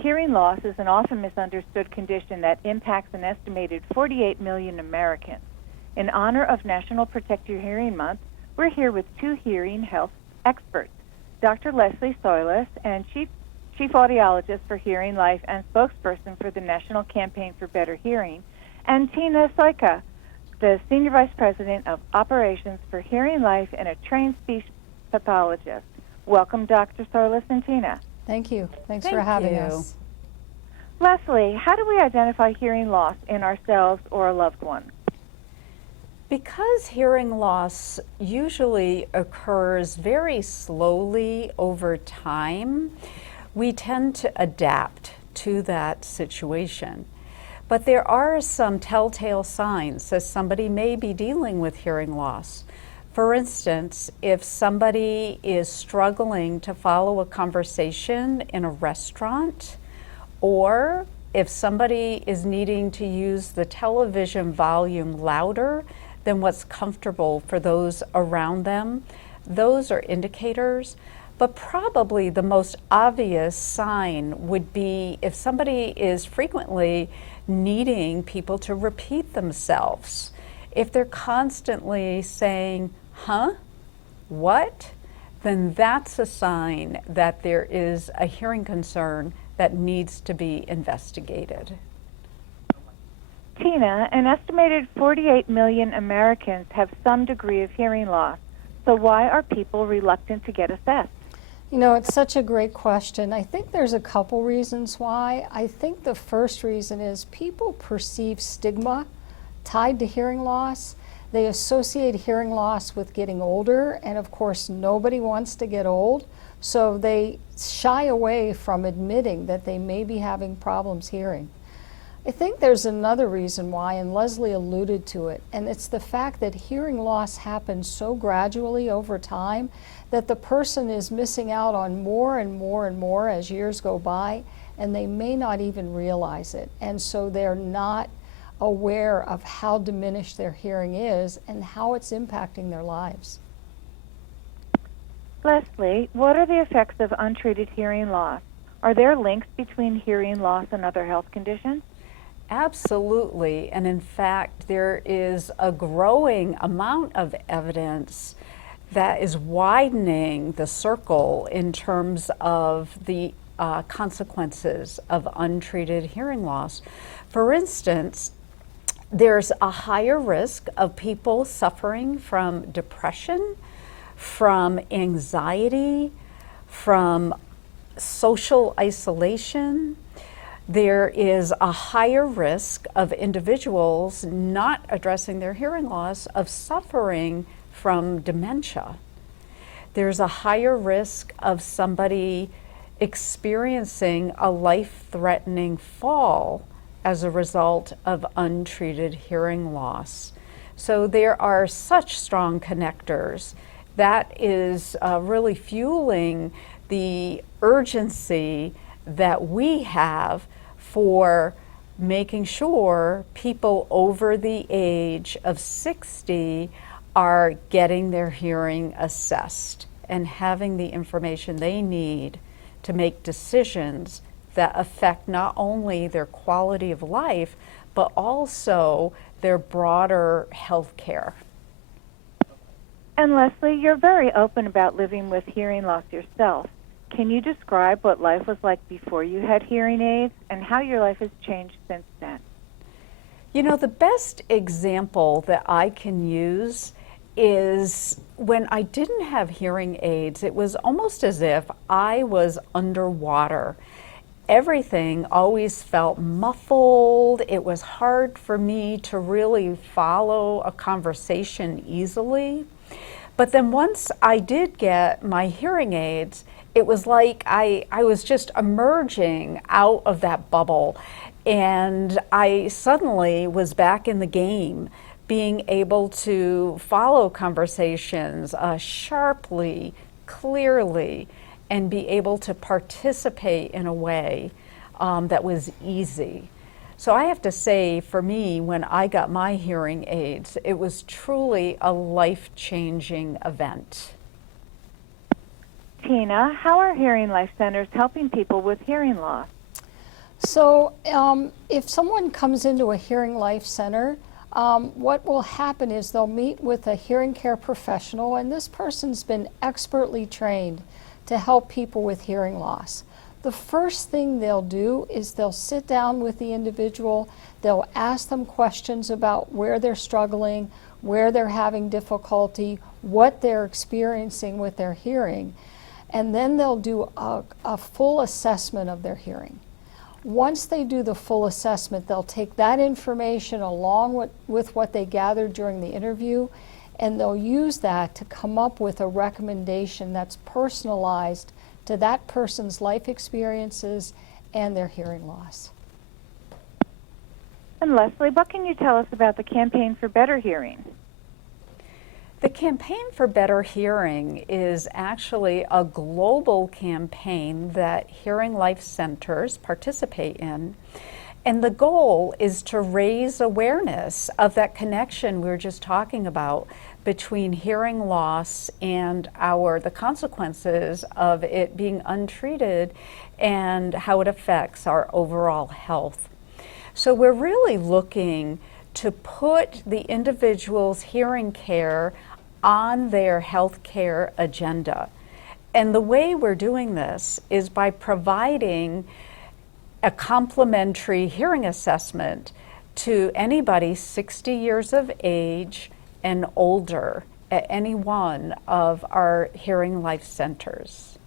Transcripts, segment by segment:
Hearing loss is an often misunderstood condition that impacts an estimated 48 million Americans. In honor of National Protect Your Hearing Month, we're here with two hearing health experts, Dr. Leslie Soiles, and Chief Audiologist for HearingLife and spokesperson for the National Campaign for Better Hearing, and Tina Soika, the Senior Vice President of Operations for HearingLife and a trained speech pathologist. Welcome, Dr. Soiles and Tina. Thank you. Thanks for having us. Leslie, how do we identify hearing loss in ourselves or a loved one? Because hearing loss usually occurs very slowly over time, we tend to adapt to that situation. But there are some telltale signs that somebody may be dealing with hearing loss. For instance, if somebody is struggling to follow a conversation in a restaurant, or if somebody is needing to use the television volume louder than what's comfortable for those around them, those are indicators. But probably the most obvious sign would be if somebody is frequently needing people to repeat themselves. If they're constantly saying, huh, what, then that's a sign that there is a hearing concern that needs to be investigated. Tina, an estimated 48 million Americans have some degree of hearing loss. So why are people reluctant to get assessed? You know, it's such a great question. I think there's a couple reasons why. I think the first reason is people perceive stigma tied to hearing loss. They associate hearing loss with getting older, and of course nobody wants to get old, so they shy away from admitting that they may be having problems hearing. I think there's another reason why, and Leslie alluded to it, and it's the fact that hearing loss happens so gradually over time that the person is missing out on more and more and more as years go by, and they may not even realize it. And so they're not aware of how diminished their hearing is and how it's impacting their lives. Leslie, what are the effects of untreated hearing loss? Are there links between hearing loss and other health conditions? Absolutely, and in fact, there is a growing amount of evidence that is widening the circle in terms of the consequences of untreated hearing loss. For instance, there's a higher risk of people suffering from depression, from anxiety, from social isolation. There is a higher risk of individuals not addressing their hearing loss of suffering from dementia. There's a higher risk of somebody experiencing a life-threatening fall as a result of untreated hearing loss. So there are such strong connectors that is really fueling the urgency that we have for making sure people over the age of 60 are getting their hearing assessed and having the information they need to make decisions that affect not only their quality of life, but also their broader health care. And Leslie, you're very open about living with hearing loss yourself. Can you describe what life was like before you had hearing aids and how your life has changed since then? You know, the best example that I can use is when I didn't have hearing aids, it was almost as if I was underwater. Everything always felt muffled. It was hard for me to really follow a conversation easily. But then once I did get my hearing aids, it was like I was just emerging out of that bubble, and I suddenly was back in the game, being able to follow conversations sharply, clearly, and be able to participate in a way that was easy. So I have to say, for me, when I got my hearing aids, it was truly a life-changing event. Tina, how are Hearing Life Centers helping people with hearing loss? So if someone comes into a Hearing Life Center, what will happen is they'll meet with a hearing care professional, and this person's been expertly trained to help people with hearing loss. The first thing they'll do is they'll sit down with the individual, they'll ask them questions about where they're struggling, where they're having difficulty, what they're experiencing with their hearing, and then they'll do a full assessment of their hearing. Once they do the full assessment, they'll take that information along with what they gathered during the interview, and they'll use that to come up with a recommendation that's personalized to that person's life experiences and their hearing loss. And Leslie, what can you tell us about the Campaign for Better Hearing? The Campaign for Better Hearing is actually a global campaign that Hearing Life Centers participate in. And the goal is to raise awareness of that connection we were just talking about between hearing loss and the consequences of it being untreated and how it affects our overall health. So we're really looking to put the individual's hearing care on their health care agenda. And the way we're doing this is by providing a complimentary hearing assessment to anybody 60 years of age and older at any one of our Hearing Life Centers.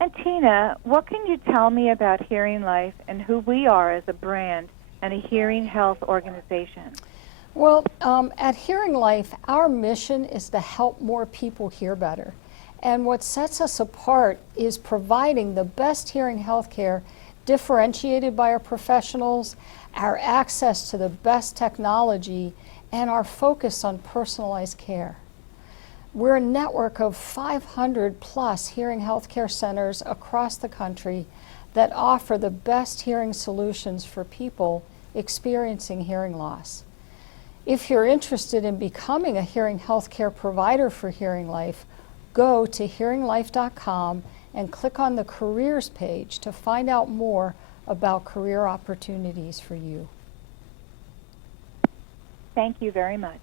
And Tina, what can you tell me about Hearing Life and who we are as a brand and a hearing health organization? Well, at Hearing Life, our mission is to help more people hear better. And what sets us apart is providing the best hearing health care differentiated by our professionals, our access to the best technology, and our focus on personalized care. We're a network of 500 plus hearing healthcare centers across the country that offer the best hearing solutions for people experiencing hearing loss. If you're interested in becoming a hearing healthcare provider for Hearing Life, go to HearingLife.com and click on the careers page to find out more about career opportunities for you. Thank you very much.